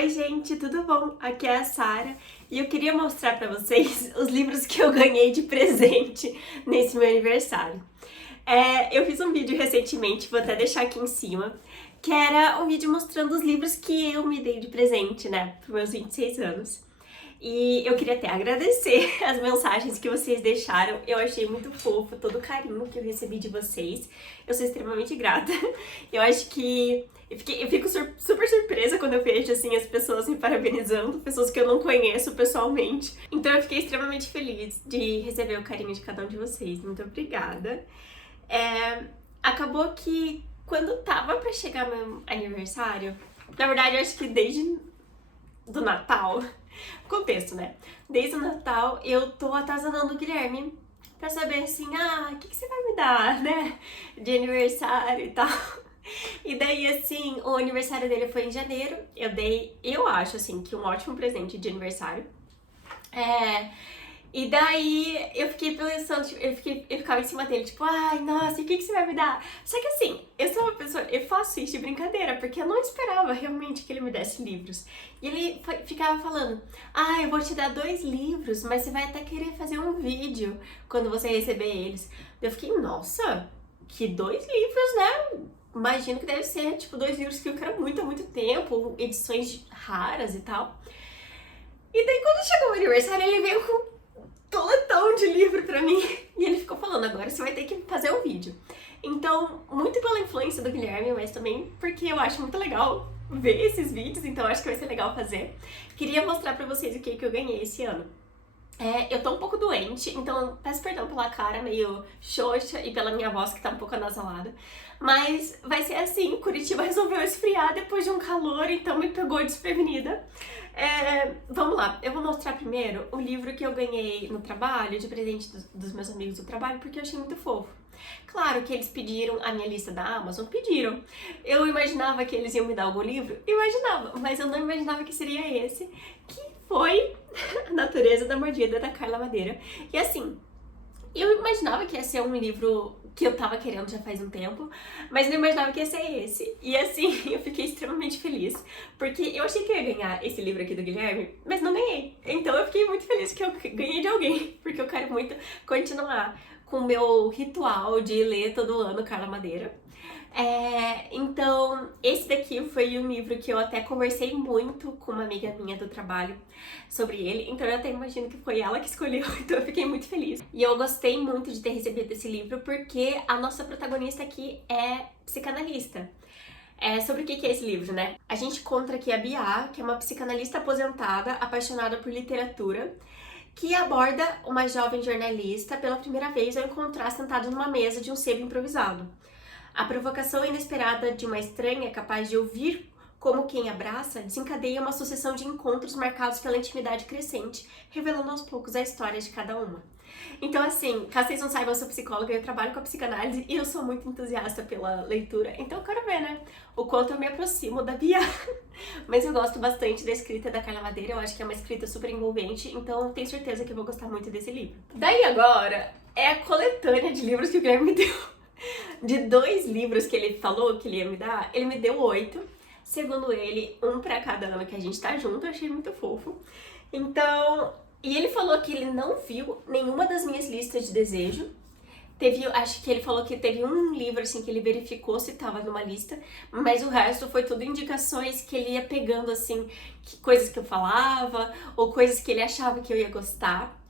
Oi gente, tudo bom? Aqui é a Sara e eu queria mostrar pra vocês os livros que eu ganhei de presente nesse meu aniversário. Eu fiz um vídeo recentemente, vou até deixar aqui em cima, que era um vídeo mostrando os livros que eu me dei de presente, né, pros meus 26 anos. E eu queria até agradecer as mensagens que vocês deixaram. Eu achei muito fofo todo o carinho que eu recebi de vocês. Eu sou extremamente grata. Eu acho que eu fico super surpresa quando eu vejo assim as pessoas me parabenizando, pessoas que eu não conheço pessoalmente. Então eu fiquei extremamente feliz de receber o carinho de cada um de vocês. Muito obrigada. Acabou que quando tava pra chegar meu aniversário, na verdade eu acho que desde do Natal, contexto, né? Desde o Natal eu tô atazanando o Guilherme pra saber assim, o que você vai me dar, né? De aniversário e tal. E daí, assim, o aniversário dele foi em janeiro. Eu acho, assim, que um ótimo presente de aniversário. E daí eu fiquei pensando, tipo, eu ficava em cima dele, tipo, ai, nossa, e o que você vai me dar? Só que assim, eu sou uma pessoa, eu faço isso de brincadeira, porque eu não esperava realmente que ele me desse livros. E ele ficava falando, eu vou te dar 2 livros, mas você vai até querer fazer um vídeo quando você receber eles. Eu fiquei, nossa, que 2 livros, né? Imagino que deve ser, tipo, 2 livros que eu quero muito há muito tempo, edições raras e tal. E daí quando chegou o aniversário, ele veio com toletão de livro pra mim. E ele ficou falando, agora você vai ter que fazer um vídeo. Então, muito pela influência do Guilherme, mas também porque eu acho muito legal ver esses vídeos, então acho que vai ser legal fazer. Queria mostrar pra vocês o que eu ganhei esse ano. Eu tô um pouco doente, então peço perdão pela cara meio xoxa e pela minha voz que tá um pouco anasalada. Mas vai ser assim, Curitiba resolveu esfriar depois de um calor, então me pegou desprevenida. Vamos lá, eu vou mostrar primeiro o livro que eu ganhei no trabalho, de presente dos meus amigos do trabalho, porque eu achei muito fofo. Claro que eles pediram a minha lista da Amazon, pediram. Eu imaginava que eles iam me dar algum livro, imaginava, mas eu não imaginava que seria esse, que foi A Natureza da Mordida, da Carla Madeira. E assim, eu imaginava que ia ser um livro que eu tava querendo já faz um tempo, mas não imaginava que ia ser esse. E assim, eu fiquei extremamente feliz, porque eu achei que eu ia ganhar esse livro aqui do Guilherme, mas não ganhei. Então eu fiquei muito feliz que eu ganhei de alguém, porque eu quero muito continuar com o meu ritual de ler todo ano Carla Madeira. Então, esse daqui foi um livro que eu até conversei muito com uma amiga minha do trabalho sobre ele, então eu até imagino que foi ela que escolheu, então eu fiquei muito feliz. E eu gostei muito de ter recebido esse livro porque a nossa protagonista aqui é psicanalista. Sobre o que é esse livro, né? A gente encontra aqui a Bia, que é uma psicanalista aposentada, apaixonada por literatura, que aborda uma jovem jornalista pela primeira vez ao encontrar sentado numa mesa de um sebo improvisado. A provocação inesperada de uma estranha capaz de ouvir como quem abraça desencadeia uma sucessão de encontros marcados pela intimidade crescente, revelando aos poucos a história de cada uma. Então assim, caso vocês não saibam, eu sou psicóloga, eu trabalho com a psicanálise e eu sou muito entusiasta pela leitura, então eu quero ver, né, o quanto eu me aproximo da Bia. Mas eu gosto bastante da escrita da Carla Madeira, eu acho que é uma escrita super envolvente, então tenho certeza que eu vou gostar muito desse livro. Daí agora é a coletânea de livros que o Guilherme me deu. De 2 livros que ele falou que ele ia me dar, ele me deu 8. Segundo ele, um pra cada ano que a gente tá junto, eu achei muito fofo. Então, e ele falou que ele não viu nenhuma das minhas listas de desejo. Acho que ele falou que teve um livro assim que ele verificou se tava numa lista, mas o resto foi tudo indicações que ele ia pegando assim, coisas que eu falava, ou coisas que ele achava que eu ia gostar.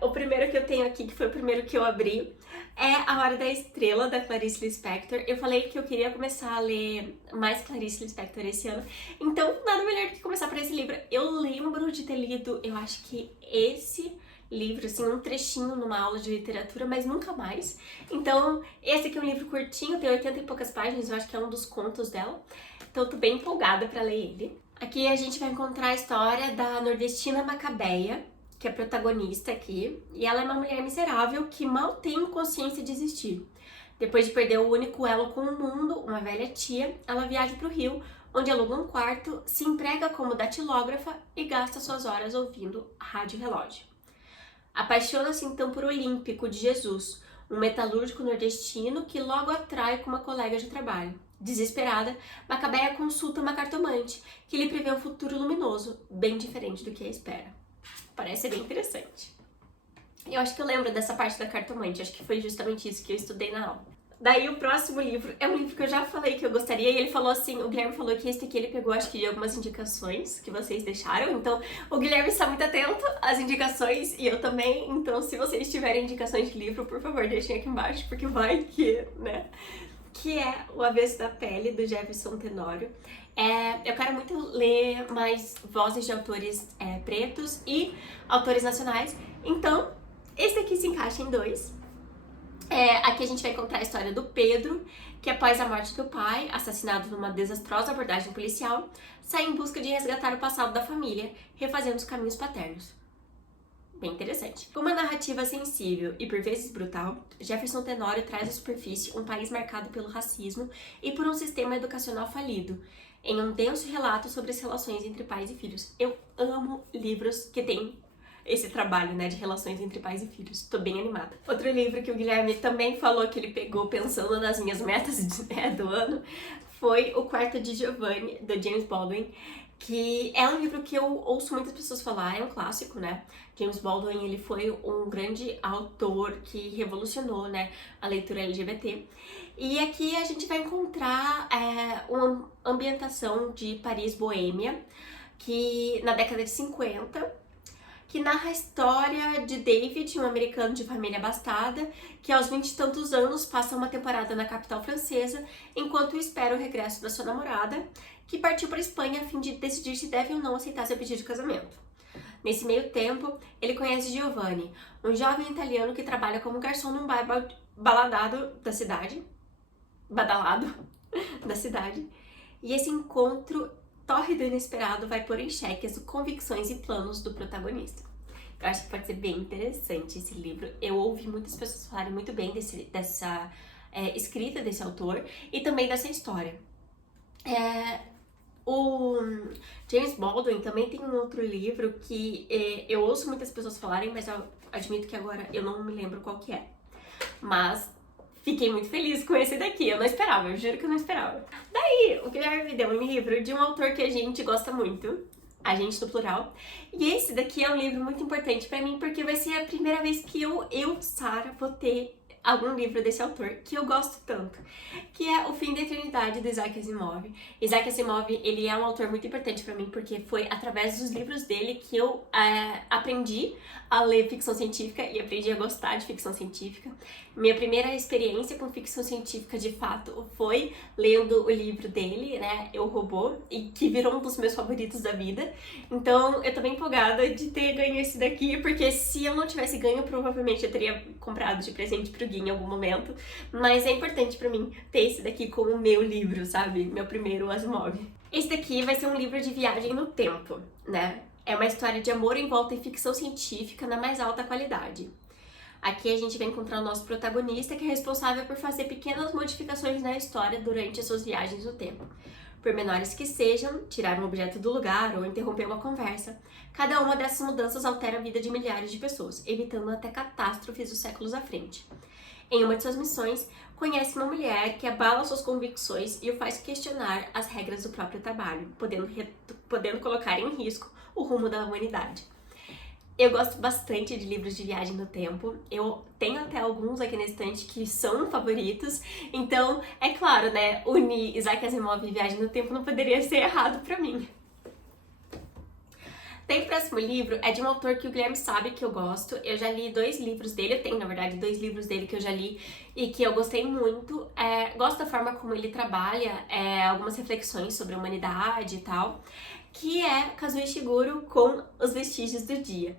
O primeiro que eu tenho aqui, que foi o primeiro que eu abri, é A Hora da Estrela, da Clarice Lispector. Eu falei que eu queria começar a ler mais Clarice Lispector esse ano, então nada melhor do que começar por esse livro. Eu lembro de ter lido, eu acho que esse livro, assim, um trechinho numa aula de literatura, mas nunca mais. Então, esse aqui é um livro curtinho, tem 80 e poucas páginas, eu acho que é um dos contos dela. Então, eu tô bem empolgada pra ler ele. Aqui a gente vai encontrar a história da nordestina Macabeia, que é a protagonista aqui, e ela é uma mulher miserável que mal tem consciência de existir. Depois de perder o único elo com o mundo, uma velha tia, ela viaja para o Rio, onde aluga um quarto, se emprega como datilógrafa e gasta suas horas ouvindo rádio-relógio. Apaixona-se então por Olímpico de Jesus, um metalúrgico nordestino que logo atrai com uma colega de trabalho. Desesperada, Macabeia consulta uma cartomante, que lhe prevê um futuro luminoso, bem diferente do que a espera. Parece bem interessante. Eu acho que eu lembro dessa parte da cartomante, acho que foi justamente isso que eu estudei na aula. Daí o próximo livro é um livro que eu já falei que eu gostaria, e ele falou assim, o Guilherme falou que esse aqui ele pegou acho que de algumas indicações que vocês deixaram, então o Guilherme está muito atento às indicações e eu também, então se vocês tiverem indicações de livro, por favor, deixem aqui embaixo, porque vai que, né? Que é O Avesso da Pele, do Jefferson Tenório. Eu quero muito ler mais vozes de autores pretos e autores nacionais, então esse aqui se encaixa em dois. Aqui a gente vai contar a história do Pedro, que após a morte do pai, assassinado numa desastrosa abordagem policial, sai em busca de resgatar o passado da família, refazendo os caminhos paternos. Bem interessante. Com uma narrativa sensível e por vezes brutal, Jefferson Tenório traz à superfície um país marcado pelo racismo e por um sistema educacional falido, em um denso relato sobre as relações entre pais e filhos. Eu amo livros que têm esse trabalho, né, de relações entre pais e filhos. Tô bem animada. Outro livro que o Guilherme também falou que ele pegou pensando nas minhas metas do ano foi O Quarto de Giovanni, do James Baldwin, que é um livro que eu ouço muitas pessoas falar, é um clássico, né? James Baldwin, ele foi um grande autor que revolucionou, né, a leitura LGBT. E aqui a gente vai encontrar uma ambientação de Paris, Boêmia, que na década de 50, que narra a história de David, um americano de família abastada, que aos 20 e tantos anos passa uma temporada na capital francesa, enquanto espera o regresso da sua namorada, que partiu para a Espanha a fim de decidir se deve ou não aceitar seu pedido de casamento. Nesse meio tempo, ele conhece Giovanni, um jovem italiano que trabalha como garçom num bar badalado da cidade, e esse encontro tórrido e inesperado vai pôr em xeque as convicções e planos do protagonista. Eu acho que pode ser bem interessante esse livro. Eu ouvi muitas pessoas falarem muito bem dessa escrita desse autor e também dessa história. O James Baldwin também tem um outro livro que eu ouço muitas pessoas falarem, mas eu admito que agora eu não me lembro qual que é. Mas fiquei muito feliz com esse daqui, eu não esperava, eu juro que eu não esperava. Daí, o Guilherme me deu um livro de um autor que a gente gosta muito, a gente no plural, e esse daqui é um livro muito importante pra mim, porque vai ser a primeira vez que eu, Sara, vou ter algum livro desse autor que eu gosto tanto, que é O Fim da Eternidade, do Isaac Asimov. Isaac Asimov, ele é um autor muito importante pra mim, porque foi através dos livros dele que eu aprendi a ler ficção científica e aprendi a gostar de ficção científica. Minha primeira experiência com ficção científica, de fato, foi lendo o livro dele, né, Eu, Robô, e que virou um dos meus favoritos da vida. Então, eu tô bem empolgada de ter ganho esse daqui, porque se eu não tivesse ganho, provavelmente eu teria comprado de presente pro Gui em algum momento. Mas é importante pra mim ter esse daqui como o meu livro, sabe? Meu primeiro Asimov. Esse daqui vai ser um livro de viagem no tempo, né? É uma história de amor envolta em ficção científica na mais alta qualidade. Aqui a gente vai encontrar o nosso protagonista, que é responsável por fazer pequenas modificações na história durante as suas viagens no tempo. Por menores que sejam, tirar um objeto do lugar ou interromper uma conversa, cada uma dessas mudanças altera a vida de milhares de pessoas, evitando até catástrofes dos séculos à frente. Em uma de suas missões, conhece uma mulher que abala suas convicções e o faz questionar as regras do próprio trabalho, podendo colocar em risco o rumo da humanidade. Eu gosto bastante de livros de viagem no tempo, eu tenho até alguns aqui na estante que são favoritos, então, é claro, né, unir Isaac Asimov e Viagem no Tempo não poderia ser errado pra mim. Daí o próximo livro é de um autor que o Guilherme sabe que eu gosto, eu já li 2 livros dele, eu tenho, na verdade, 2 livros dele que eu já li e que eu gostei muito, gosto da forma como ele trabalha, algumas reflexões sobre a humanidade e tal, que é Kazuo Ishiguro com Os Vestígios do Dia.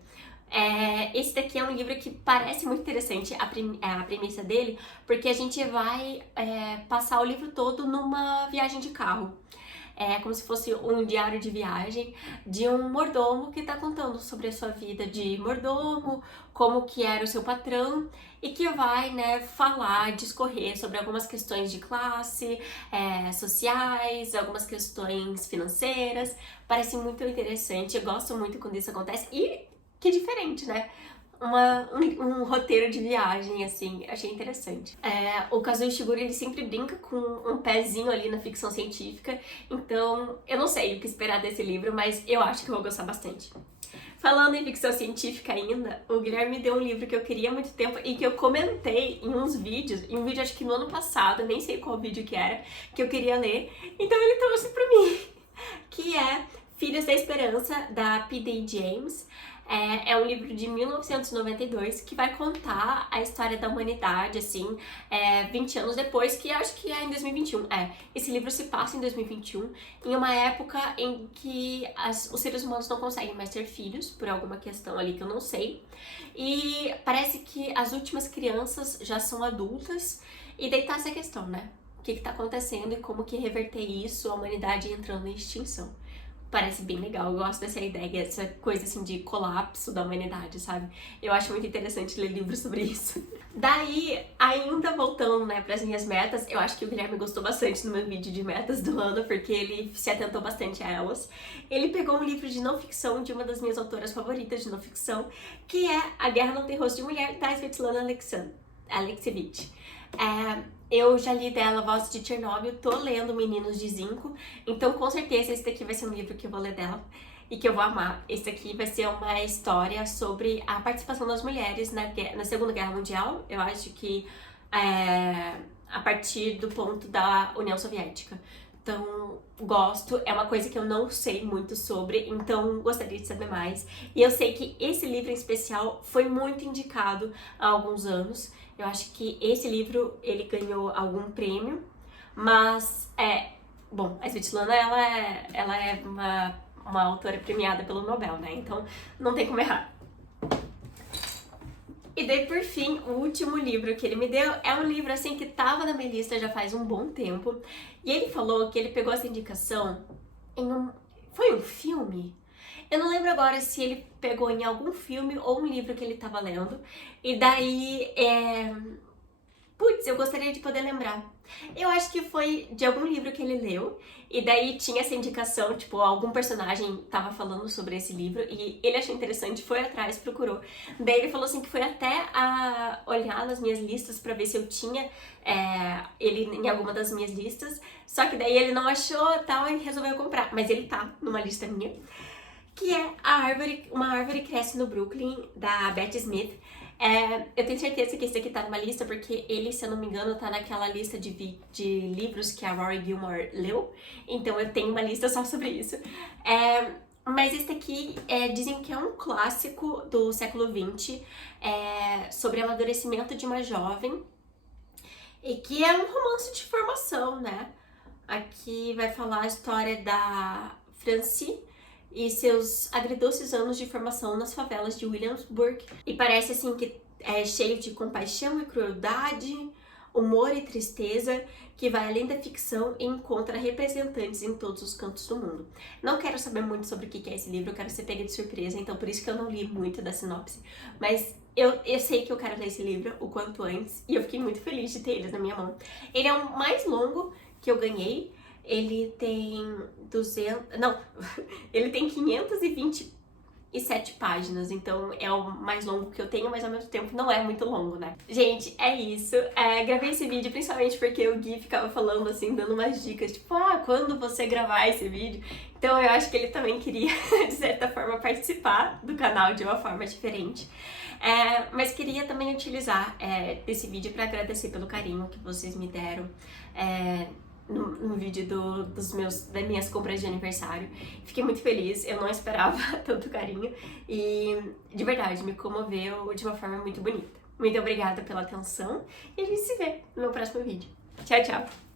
Esse daqui é um livro que parece muito interessante, a premissa dele, porque a gente vai passar o livro todo numa viagem de carro. É como se fosse um diário de viagem de um mordomo que está contando sobre a sua vida de mordomo, como que era o seu patrão, e que vai, né, falar, discorrer sobre algumas questões de classe, sociais, algumas questões financeiras. Parece muito interessante, eu gosto muito quando isso acontece, e que diferente, né? um roteiro de viagem, assim, achei interessante. O Kazuo Ishiguro, ele sempre brinca com um pezinho ali na ficção científica, então eu não sei o que esperar desse livro, mas eu acho que eu vou gostar bastante. Falando em ficção científica ainda, o Guilherme me deu um livro que eu queria há muito tempo e que eu comentei em uns vídeos, em um vídeo acho que no ano passado, nem sei qual vídeo que era, que eu queria ler, então ele trouxe pra mim, que é Filhos da Esperança, da P.D. James. É um livro de 1992 que vai contar a história da humanidade, assim, 20 anos depois, que acho que é em 2021. Esse livro se passa em 2021, em uma época em que os seres humanos não conseguem mais ter filhos, por alguma questão ali que eu não sei. E parece que as últimas crianças já são adultas, e daí tá essa questão, né? O que tá acontecendo e como que reverter isso, a humanidade entrando em extinção. Parece bem legal, eu gosto dessa ideia, essa coisa assim de colapso da humanidade, sabe? Eu acho muito interessante ler livros sobre isso. Daí, ainda voltando, né, pras minhas metas, eu acho que o Guilherme gostou bastante no meu vídeo de metas do ano, porque ele se atentou bastante a elas. Ele pegou um livro de não ficção de uma das minhas autoras favoritas de não ficção, que é A Guerra Não Tem Rosto de Mulher, da Svetlana Alexievich. Eu já li dela Vozes de Chernobyl, tô lendo Meninos de Zinco, então com certeza esse daqui vai ser um livro que eu vou ler dela e que eu vou amar. Esse daqui vai ser uma história sobre a participação das mulheres na Segunda Guerra Mundial, eu acho que a partir do ponto da União Soviética. Então, gosto, é uma coisa que eu não sei muito sobre, então gostaria de saber mais. E eu sei que esse livro em especial foi muito indicado há alguns anos. Eu acho que esse livro, ele ganhou algum prêmio, mas, bom, a Svetlana, ela é uma autora premiada pelo Nobel, né? Então, não tem como errar. E daí, por fim, o último livro que ele me deu é um livro, assim, que tava na minha lista já faz um bom tempo. E ele falou que ele pegou essa indicação em foi um filme? Eu não lembro agora se ele pegou em algum filme ou um livro que ele tava lendo. E daí, putz, eu gostaria de poder lembrar. Eu acho que foi de algum livro que ele leu, e daí tinha essa indicação, tipo, algum personagem tava falando sobre esse livro, e ele achou interessante, foi atrás, procurou. Daí ele falou assim que foi até a olhar nas minhas listas pra ver se eu tinha ele em alguma das minhas listas, só que daí ele não achou tal e resolveu comprar, mas ele tá numa lista minha, que é Uma Árvore Cresce no Brooklyn, da Beth Smith. Eu tenho certeza que esse aqui tá numa lista, porque ele, se eu não me engano, tá naquela lista de livros que a Rory Gilmore leu. Então eu tenho uma lista só sobre isso. Mas esse aqui dizem que é um clássico do século XX, sobre o amadurecimento de uma jovem, e que é um romance de formação, né? Aqui vai falar a história da Francie e seus agridoces anos de formação nas favelas de Williamsburg. E parece assim que é cheio de compaixão e crueldade, humor e tristeza, que vai além da ficção e encontra representantes em todos os cantos do mundo. Não quero saber muito sobre o que é esse livro, eu quero ser pega de surpresa, então por isso que eu não li muito da sinopse. Mas eu sei que eu quero ler esse livro o quanto antes, e eu fiquei muito feliz de ter ele na minha mão. Ele é o mais longo que eu ganhei. Ele tem ele tem 527 páginas, então é o mais longo que eu tenho, mas ao mesmo tempo não é muito longo, né? Gente, é isso. Gravei esse vídeo principalmente porque o Gui ficava falando assim, dando umas dicas, tipo, quando você gravar esse vídeo? Então eu acho que ele também queria, de certa forma, participar do canal de uma forma diferente. Mas queria também utilizar esse vídeo para agradecer pelo carinho que vocês me deram no vídeo das minhas compras de aniversário. Fiquei muito feliz, eu não esperava tanto carinho e, de verdade, me comoveu de uma forma muito bonita. Muito obrigada pela atenção e a gente se vê no meu próximo vídeo. Tchau, tchau!